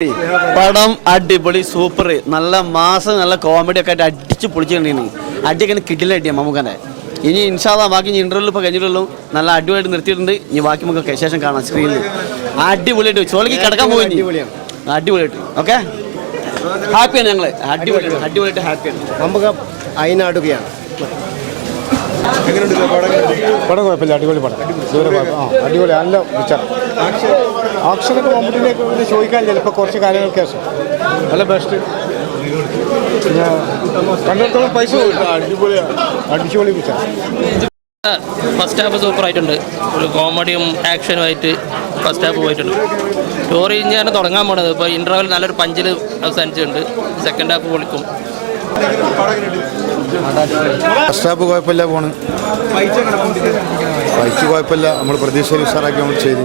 പടം അടിപൊളി സൂപ്പർ നല്ല മാസം നല്ല കോമഡി ഒക്കെ ആയിട്ട് അടിച്ച് പൊളിച്ചിട്ടുണ്ടെങ്കിൽ അടിയൊക്കെ കിട്ടില്ല അടിയാ മമ്മൂക്കനെ. ഇനി ഇൻഷാല്ലാ ബാക്കി ഇനി ഇന്റർവ്യൂവിൽ ഇപ്പോൾ കഴിഞ്ഞിട്ടുള്ളൂ. നല്ല അടിപൊളിയായിട്ട് നിർത്തിയിട്ടുണ്ട്. ഇനി ബാക്കി നമുക്ക് ശേഷം കാണാം സ്ക്രീനിൽ. അടിപൊളിയായിട്ട് ചോലക്ക് കിടക്കാൻ പോയി അടിപൊളിയായിട്ട്. ഓക്കെ ഹാപ്പിയാണ് ഞങ്ങൾ. അടിപൊളിയായിട്ട് ഹാപ്പിയാണ്. നമുക്ക് അയിനാടുകയാണ്. പടം കുഴപ്പമില്ല, അടിപൊളി പടം. അടിപൊളി നല്ല പിക്ചർ. ആക്ഷനൊക്കെ മമ്മൂട്ടിയിലേക്ക് ചോദിക്കാൻ ചിലപ്പോൾ കുറച്ച് കാലങ്ങൾക്ക് ശേഷം നല്ല ബെസ്റ്റ്. പിന്നെ കണ്ടിടത്തോളം പൈസ അടിപൊളിയാണ്, അടിപൊളി പിക്ചർ. ഫസ്റ്റ് ഹാഫ് സൂപ്പർ ആയിട്ടുണ്ട്. ഒരു കോമഡിയും ആക്ഷനുമായിട്ട് ഫസ്റ്റ് ഹാഫ് പോയിട്ടുണ്ട്. സ്റ്റോറി ഞാൻ തുടങ്ങാൻ പോണത് ഇപ്പോൾ ഇൻ്റർവെൽ നല്ലൊരു പഞ്ചിൽ അവസാനിച്ചിട്ടുണ്ട്. സെക്കൻഡ് ഹാഫ് പൊളിക്കും. ഫസ്റ്റ് ഹാഫ് കുഴപ്പമില്ല പോണ്. ഫൈറ്റ് കുഴപ്പമില്ല, നമ്മൾ പ്രതീക്ഷയിൽ ഉഷാറാക്കി നമ്മൾ ചെയ്തു.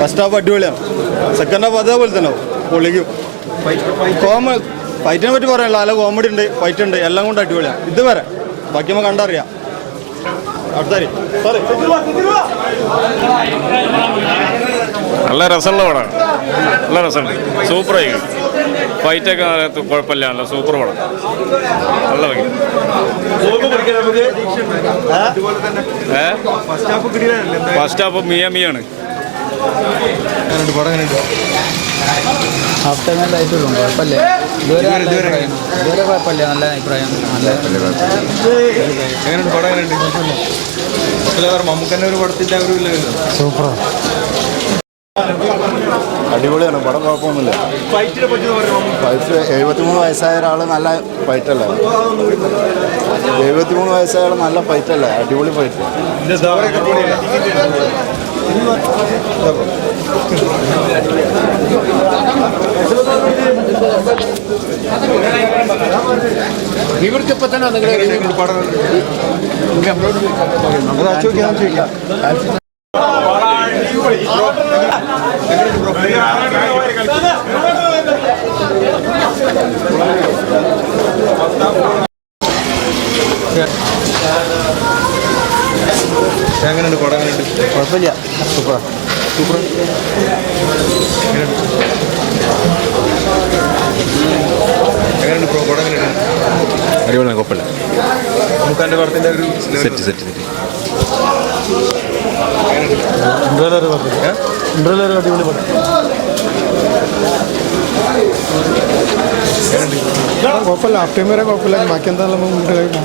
ഫസ്റ്റ് ഹാഫ് അടിപൊളിയാണ്. സെക്കൻഡ് ഹാഫ് അതേപോലെ തന്നെ പൊളിക്കും. ഫൈറ്റിനെ പറ്റി പറയാനില്ല, നല്ല കോമഡി ഉണ്ട്, ഫൈറ്റ് ഉണ്ട്, എല്ലാം കൊണ്ട് അടിപൊളിയാണ്. ഇതുവരെ ബാക്കി നമുക്ക് കണ്ടറിയാം. നല്ല രസമുള്ള പടമാണ്, നല്ല രസമുണ്ട്, സൂപ്പറായി. ഫൈറ്റൊക്കെ കുഴപ്പമില്ല, നല്ല സൂപ്പർ പടം, നല്ല ഭംഗി. ഫസ്റ്റ് ഹാഫ് മിയാണ്. ഹാഫ് ടൈം നല്ല ആയിട്ടുള്ളൂ, കുഴപ്പമില്ല. ഇതുവരെ കുഴപ്പമില്ല, നല്ല അഭിപ്രായം. സൂപ്പറാണ്, അടിപൊളിയാണ് പടം. കുഴപ്പമൊന്നുമില്ല. ഫൈറ്റ് 73 വയസ്സായ ഒരാൾ നല്ല ഫൈറ്റല്ലേ? 73 വയസ്സായ ആൾ നല്ല ഫൈറ്റല്ലേ? അടിപൊളി ഫൈറ്റ്. ഇവർക്കിപ്പോ തന്നെ എങ്ങനെയുണ്ട് പടം? കുഴപ്പമില്ല, സൂപ്പറാ. എങ്ങനെയുണ്ട് പടം? അടിപൊളിയാണ്, കുഴപ്പമില്ല. മുക്കാൻ്റെ പടത്തിൻ്റെ ഒരു സെറ്റ് അടിപൊളി പടം. കുഴപ്പമില്ല, ഹാഫ് ടൈം വരെ കുഴപ്പമില്ല. ബാക്കി എന്താ മുന്നിലേക്ക്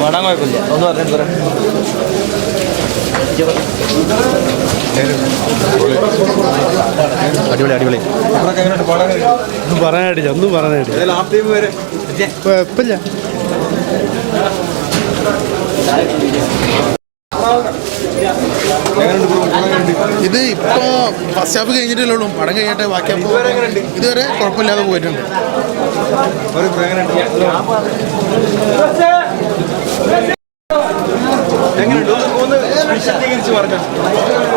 പടം കുഴപ്പമില്ല. ഒന്ന് പറഞ്ഞിട്ട് അടിപൊളി. ഒന്നും പറയാനായിട്ടില്ല. കുഴപ്പമില്ല. ഇത് ഇപ്പോൾ ഫസ്റ്റ് ഹാഫ് കഴിഞ്ഞിട്ടല്ലേ ഉള്ളൂ, പടം കഴിഞ്ഞിട്ട് ബാക്കി ഇതുവരെ കുഴപ്പമില്ലാതെ പോയിട്ടുണ്ട്.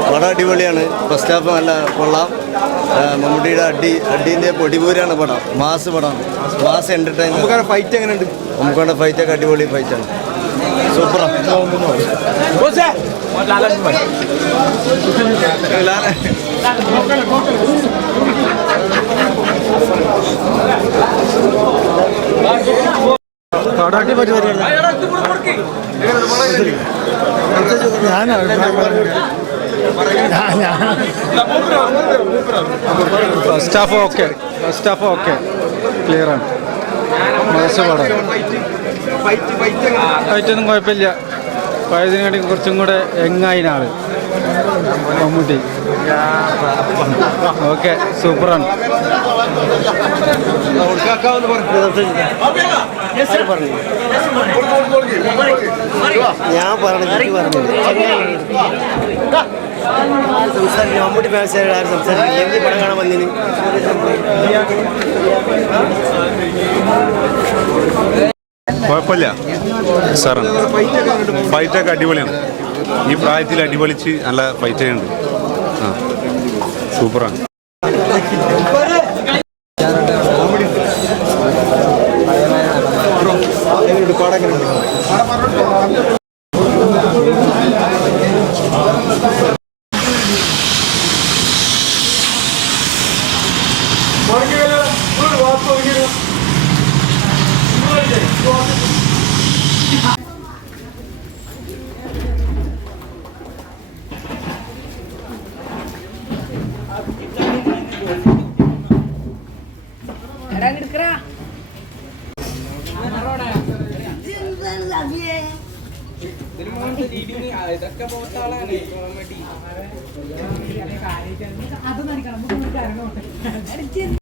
പടം അടിപൊളിയാണ്. ഫസ്റ്റ് ഹാഫ് നല്ല കൊള്ളാം. മമ്മൂട്ടിയുടെ അടീൻ്റെ പൊടിപൂരാണ് പടം. മാസ് പടമാണ്, മാസ് എൻ്റർടൈൻമെൻറ്റ്. ഫൈറ്റ് എങ്ങനെയുണ്ട്? നമുക്കുള്ള ഫൈറ്റൊക്കെ അടിപൊളി ഫൈറ്റാണ്, സൂപ്പറാണ്. ഫസ്റ്റ് ഹാഫ് ഓക്കെ ക്ലിയറാണ്. ഫൈറ്റൊന്നും കുഴപ്പമില്ല. പഴയതിനെ വേണ്ടി കുറച്ചും കൂടെ യങ്ങായിനാണ് മമ്മൂട്ടി. ഓക്കെ, സൂപ്പറാണ്. ഞാൻ പറഞ്ഞു സംസാരിക്കും. മമ്മൂട്ടി ഫാൻസുകാർ ആരും സംസാരിക്കും. എന്ത് പടം കാണാൻ വന്നിന്? കുഴപ്പമില്ല സാറാണ് ഫൈറ്റൊക്കെ അടിപൊളിയാണ് ഈ പ്രായത്തിൽ അടിപൊളിച്ച് നല്ല ഫൈറ്റ് ചെയ്യുന്നുണ്ട് ആ സൂപ്പറാണ് ഇതൊക്കെ